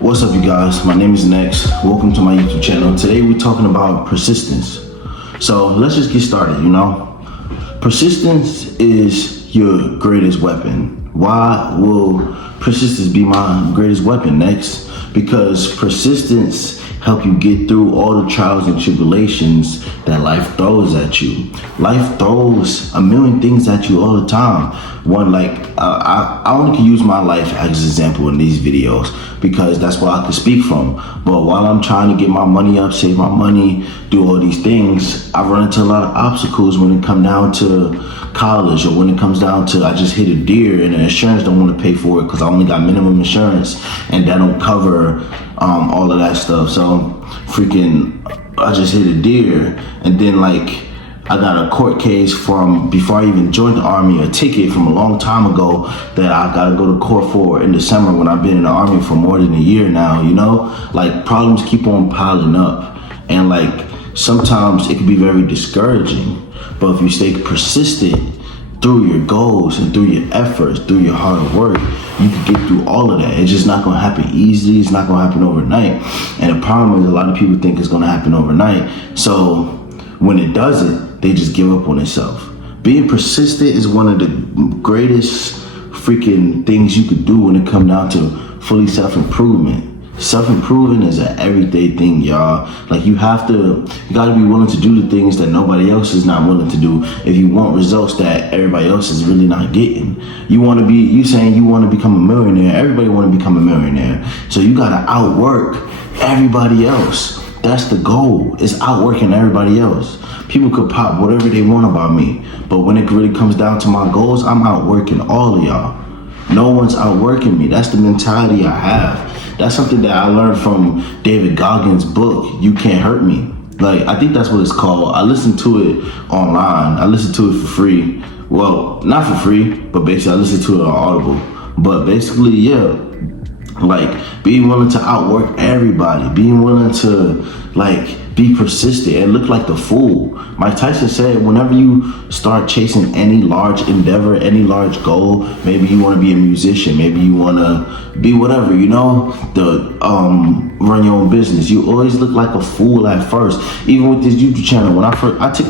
What's up, you guys? My name is Nex. Welcome to my YouTube channel. Today we're talking about persistence. So let's just get started, Persistence is your greatest weapon. Why will persistence be my greatest weapon, Nex? Because persistence help you get through all the trials and tribulations that life throws at you. Life throws a million things at you all the time. I only can use my life as an example in these videos because that's what I can speak from. But while I'm trying to get my money up, save my money, do all these things, I run into a lot of obstacles when it comes down to college, or when it comes down to I just hit a deer and the insurance don't want to pay for it because I only got minimum insurance and that don't cover all of that stuff. So I just hit a deer, and then I got a court case from before I even joined the Army, a ticket from a long time ago that I gotta go to court for in December when I've been in the Army for more than a year now, Problems keep on piling up, and sometimes it can be very discouraging. But if you stay persistent through your goals and through your efforts, through your hard work, you can get through all of that. It's just not gonna happen easily. It's not gonna happen overnight. And the problem is a lot of people think it's gonna happen overnight. So when it doesn't, they just give up on themselves. Being persistent is one of the greatest freaking things you could do when it comes down to fully self-improvement. Self-improving is an everyday thing, y'all. You gotta be willing to do the things that nobody else is not willing to do if you want results that everybody else is really not getting. You saying you want to become a millionaire, everybody want to become a millionaire. So you gotta outwork everybody else. That's the goal, is outworking everybody else. People could pop whatever they want about me, but when it really comes down to my goals, I'm outworking all of y'all. No one's outworking me. That's the mentality I have. That's something that I learned from David Goggins' book, You Can't Hurt Me. I think that's what it's called. I listened to it online. I listened to it for free. Well, not for free, but basically I listened to it on Audible. But basically, yeah, being willing to outwork everybody, being willing to be persistent and look like the fool. Mike Tyson said, whenever you start chasing any large endeavor, any large goal, maybe you want to be a musician, maybe you want to be whatever, run your own business. You always look like a fool at first. Even with this YouTube channel,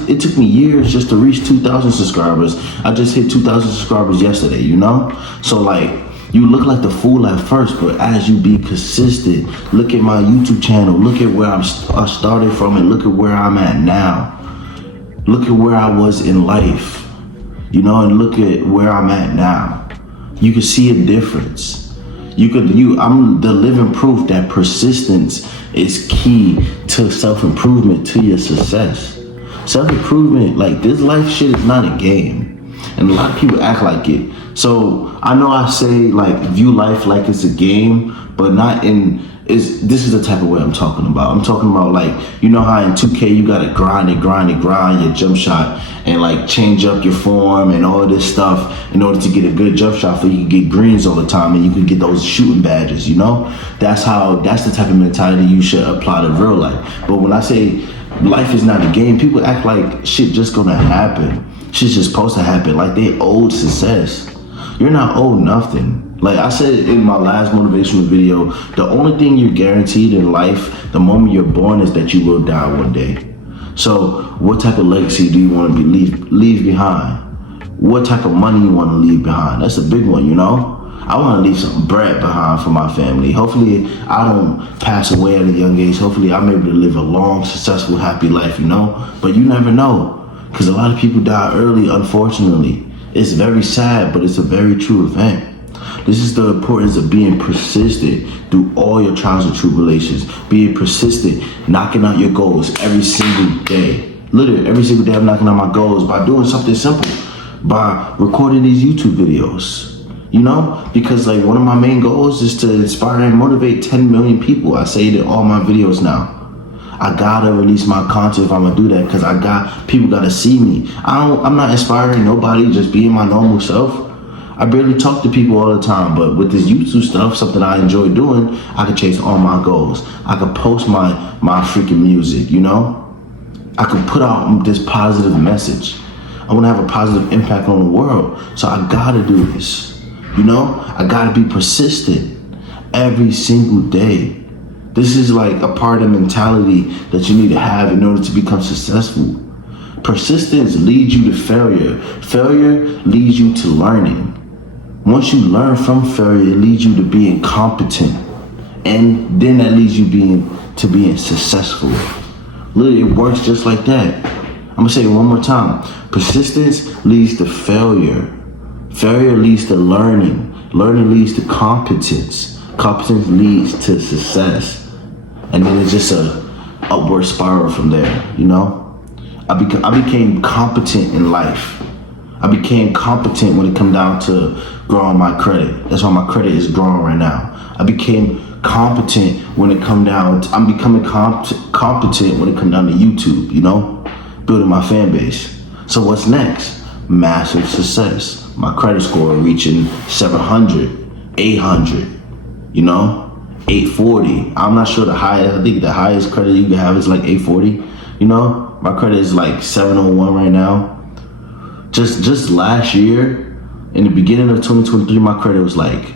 it took me years just to reach 2,000 subscribers. I just hit 2,000 subscribers yesterday, So you look like the fool at first, but as you be consistent, look at my YouTube channel, look at where I started from, and look at where I'm at now. Look at where I was in life, and look at where I'm at now. You can see a difference. I'm the living proof that persistence is key to self-improvement, to your success. Self-improvement, this life shit is not a game. And a lot of people act like it. So I know I say view life like it's a game, but this is the type of way I'm talking about. I'm talking about how in 2K you gotta grind your jump shot and change up your form and all this stuff in order to get a good jump shot so you can get greens all the time and you can get those shooting badges, That's the type of mentality you should apply to real life. But when I say life is not a game, people act like shit just gonna happen. Shit's just supposed to happen, they owed success. You're not owed nothing. I said in my last motivational video, the only thing you're guaranteed in life, the moment you're born, is that you will die one day. So what type of legacy do you want to leave behind? What type of money you want to leave behind? That's a big one, I want to leave some bread behind for my family. Hopefully I don't pass away at a young age. Hopefully I'm able to live a long, successful, happy life, But you never know, because a lot of people die early, unfortunately. It's very sad, but it's a very true event. This is the importance of being persistent through all your trials and tribulations. Being persistent, knocking out your goals every single day. Literally, every single day I'm knocking out my goals by doing something simple. By recording these YouTube videos. Because one of my main goals is to inspire and motivate 10 million people. I say it in all my videos now. I gotta release my content if I'm gonna do that, because people gotta see me. I'm not inspiring nobody, just being my normal self. I barely talk to people all the time, but with this YouTube stuff, something I enjoy doing, I can chase all my goals. I can post my freaking music, I can put out this positive message. I wanna have a positive impact on the world. So I gotta do this, I gotta be persistent. every single day. This is like a part of mentality that you need to have in order to become successful. Persistence leads you to failure. Failure leads you to learning. Once you learn from failure, it leads you to being competent. And then that leads you to being successful. Literally, it works just like that. I'm gonna say it one more time. Persistence leads to failure. Failure leads to learning. Learning leads to competence. Competence leads to success. And then it's just a upward spiral from there, you know? I became competent in life. I became competent when it come down to growing my credit. That's why my credit is growing right now. I became competent when it come down to, I'm becoming competent when it come down to YouTube, you know? Building my fan base. So what's next? Massive success. My credit score reaching 700, 800, you know? 840. I'm not sure the highest. I think the highest credit you can have is like 840. You know? My credit is like 701 right now. Just last year, in the beginning of 2023, my credit was like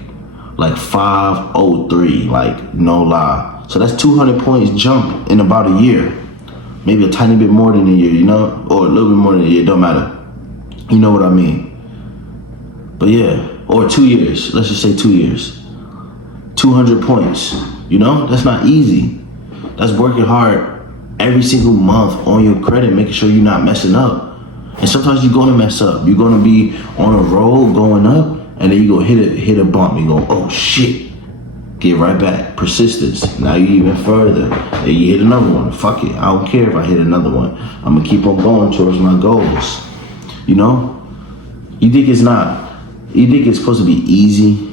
503, like no lie. So that's 200 points jump in about a year. Maybe a tiny bit more than a year, you know? Or a little bit more than a year, don't matter. You know what I mean? But yeah, or 2 years, let's just say 2 years. 200 points, you know? That's not easy. That's working hard every single month on your credit, making sure you're not messing up. And sometimes you're gonna mess up. You're gonna be on a roll going up, and then you go hit a bump. You go, oh shit. Get right back. Persistence. Now you even further. Then you hit another one. Fuck it. I don't care if I hit another one. I'm gonna keep on going towards my goals. You know? You think it's supposed to be easy?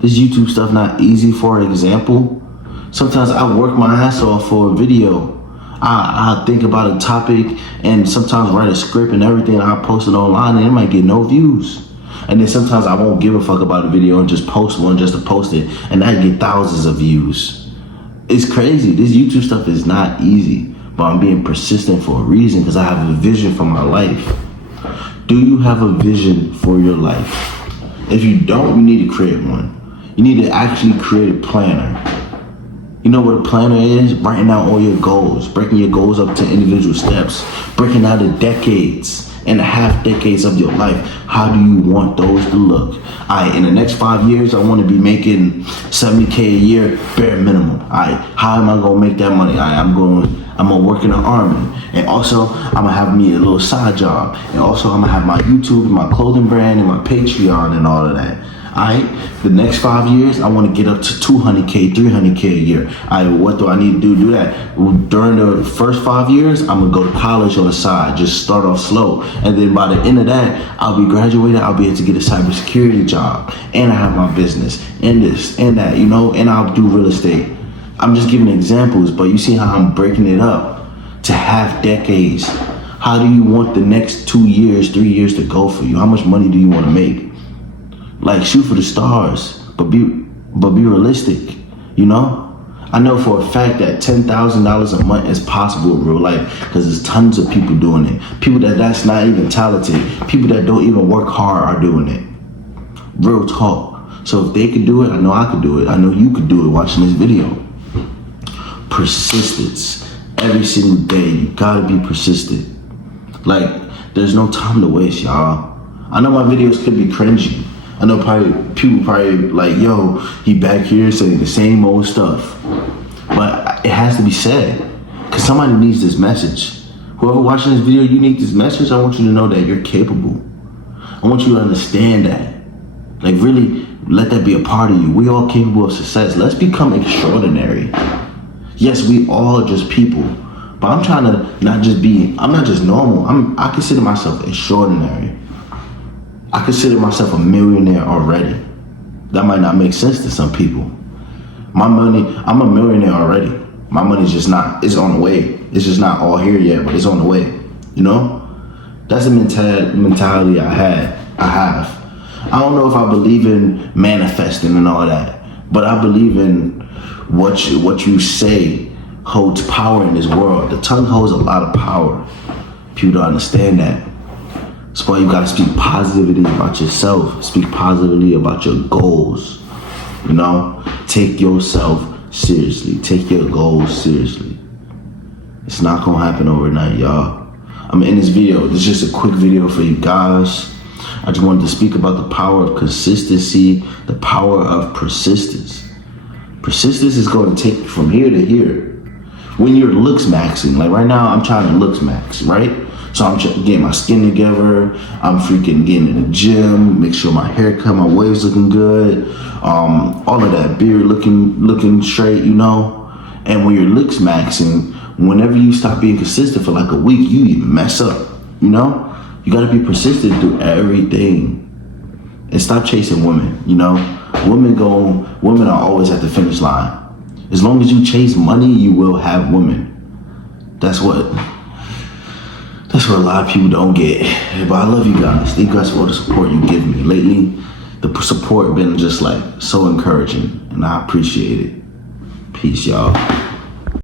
This YouTube stuff not easy, for example. Sometimes I work my ass off for a video. I think about a topic and sometimes write a script and everything. I post it online and it might get no views. And then sometimes I won't give a fuck about a video and just post one just to post it, and I get thousands of views. It's crazy. This YouTube stuff is not easy, but I'm being persistent for a reason, because I have a vision for my life. Do you have a vision for your life? If you don't, you need to create one. You need to actually create a planner. You know what a planner is? Writing out all your goals, breaking your goals up to individual steps, breaking out the decades and a half decades of your life. How do you want those to look? In the next 5 years, I want to be making $70K a year, bare minimum. How am I gonna make that money? I'm gonna work in the army, and also I'm gonna have me a little side job, and also I'm gonna have my YouTube and my clothing brand and my Patreon and all of that. The next 5 years, I want to get up to 200K, 300K a year. What do I need to do that? During the first 5 years, I'm gonna go to college on the side, just start off slow. And then by the end of that, I'll be graduated, I'll be able to get a cybersecurity job. And I have my business, and this, and that, you know, and I'll do real estate. I'm just giving examples, but you see how I'm breaking it up to half decades. How do you want the next 2 years, 3 years to go for you? How much money do you want to make? Like, shoot for the stars, but be realistic, you know? I know for a fact that $10,000 a month is possible in real life, because there's tons of people doing it. People that's not even talented, people that don't even work hard are doing it. Real talk. So if they could do it, I know I could do it. I know you could do it watching this video. Persistence. Every single day, you gotta be persistent. Like, there's no time to waste, y'all. I know my videos could be cringy. I know people probably like, yo, he back here saying the same old stuff. But it has to be said, because somebody needs this message. Whoever watching this video, you need this message. I want you to know that you're capable. I want you to understand that. Like, really let that be a part of you. We all capable of success. Let's become extraordinary. Yes, we all just people. But I'm trying to I'm not just normal. I consider myself extraordinary. I consider myself a millionaire already. That might not make sense to some people. I'm a millionaire already. My money's just not, it's on the way. It's just not all here yet, but it's on the way. You know? That's the mentality I have. I don't know if I believe in manifesting and all that, but I believe in what you say holds power in this world. The tongue holds a lot of power. People don't understand that. That's why you gotta speak positivity about yourself. Speak positively about your goals. You know? take yourself seriously. Take your goals seriously. It's not gonna happen overnight, y'all. I'm in this video. This is just a quick video for you guys. I just wanted to speak about the power of consistency, the power of persistence. Persistence is going to take you from here to here. When you're looks maxing, like right now, I'm trying to looks max, right? So I'm getting my skin together. I'm freaking getting in the gym, make sure my haircut, my waves looking good, all of that, beard looking straight, you know. And when you're looks maxing, whenever you stop being consistent for like a week, you even mess up, you know. You gotta be persistent through everything, and stop chasing women. You know, women are always at the finish line. As long as you chase money, you will have women. That's what a lot of people don't get. But I love you guys. Thank you guys for all the support you give me lately. The support been just like so encouraging, and I appreciate it. Peace, y'all.